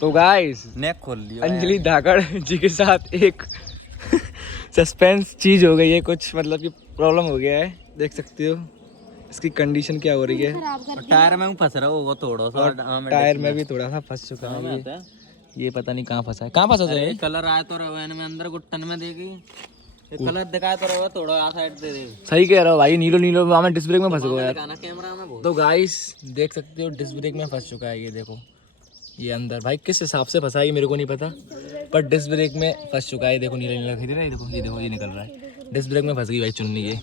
तो गाइस नेक खोल लिया अंजलि धाकड़ जी के साथ एक सस्पेंस चीज हो गई है कुछ, मतलब कि प्रॉब्लम हो गया है। देख सकते हो इसकी कंडीशन क्या हो रही है। टायर में फंस रहा होगा थोड़ा सा। और टायर में भी थोड़ा सा फंस चुका है ये पता नहीं कहाँ फंसा है। कहाँ फंसा है? कलर आया तो रवा में अंदर गुट्टन में देगी कलर दिखाया तो रवा थोड़ा आ साइड दे दे। सही कह रहा हो भाई, नीलो नीलो में डिस्क ब्रेक में फंस गया यार। कैमरा में बहुत। तो गाइस देख सकते हो डिस्क ब्रेक में फंस चुका है ये, देखो ये अंदर। भाई किस हिसाब से फंसा है मेरे को नहीं पता, पर डिस्क ब्रेक में फंस चुका है। देखो नीला नीला दिखाई दे रहा है, देखो ये निकल रहा है। डिस्क ब्रेक में फंस गई भाई चुन्नी ये।